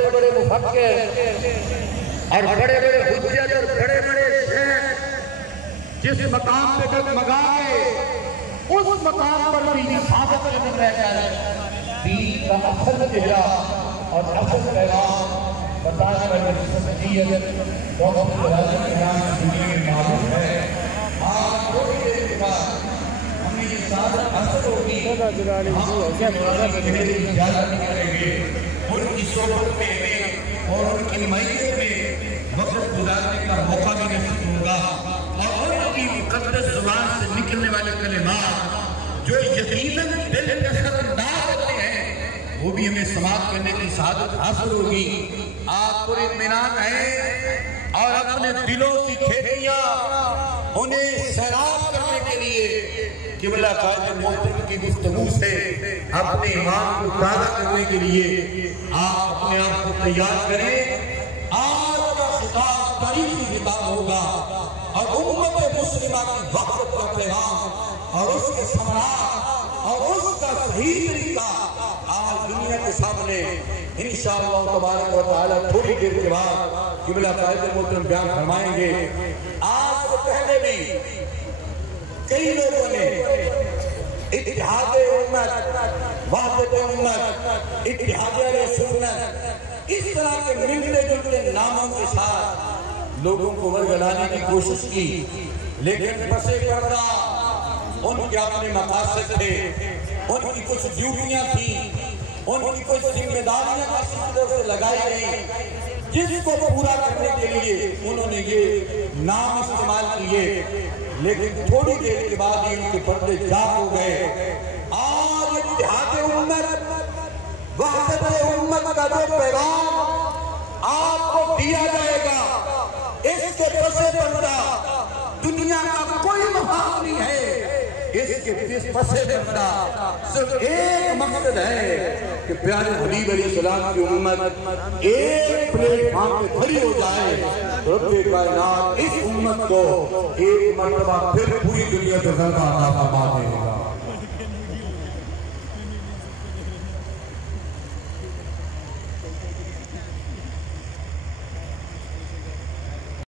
بڑے بڑے مفکر اور بڑے بڑے حجت اور بڑے بڑے شیخ جس مقام پہ ڈگمگائے اس مقام پر بھی ثابت قدم رہ کر دین کا اصل چہرہ اور اصل پیغام بتانے والی شخصیت ڈاکٹر اعظم کرام کی دنیا میں معروف ہے۔ آج تھوڑی دیر کے بعد ہمیں یہ سعادت حاصل ہوگی، ہم اجازت کریں گے ان کی صحبت میں اور ان کی معیت میں وقت گزارنے کا موقع بھی نصیب ہوگا، اور ان کی مقدس زبان سے نکلنے والے کلمات جو یقیناً دل کے اثر انداز ہوتے ہیں وہ بھی ہمیں سماعت کرنے کی سعادت حاصل ہوگی۔ آپ پورے اطمینان ہیں اور اپنے دلوں کی کھیتیاں انہیں سیراب کرنے کے لیے قبلہ قائد محترم کی گفتگو سے اپنے ایمان کو تازہ کرنے کے لیے آپ اپنے آپ کو تیار کریں۔ آج کا خطاب تاریخی خطاب ہوگا اور امت مسلمہ کی وحدت کا پیغام اور اس کے ثمرات اور اس کا صحیح طریقہ آج دنیا کے سامنے انشاءاللہ تبارک و تعالی تھوڑی دیر کے بعد قبلہ قائد محترم بیان فرمائیں گے۔ آج سے پہلے بھی کئی لوگوں نے اتحاد امت، وحدت امت، اتحاد اہل سنت اس طرح کے ملتے جلتے ناموں کے ساتھ لوگوں کو ورگلانے کی کوشش کی، لیکن پس پردہ ان کے اپنے مقاصد تھے، ان کی کچھ ڈیوٹیاں تھیں، ان کی کچھ ذمہ داریاں کسی طرح سے لگائی گئی، جس کو پورا کرنے کے لیے انہوں نے یہ نام استعمال کیے، لیکن تھوڑی دیر کے بعد ان کے پردے جاگ ہو گئے۔ آج اتحاد امت، وحدت امت کا جو پیغام آپ کو دیا جائے گا، اس کے پس پردہ دنیا کا کوئی مقام نہیں ہے، اس کے پس پردہ صرف ایک مقصد ہے کہ پیارے حبیب علیہ السلام کی امت ایک پلیٹ فارم پہ کھڑی ہو جائے۔ رب کائنات اس امت کو ایک مرتبہ پھر پوری دنیا پہ غلبہ عطا فرما دے گا۔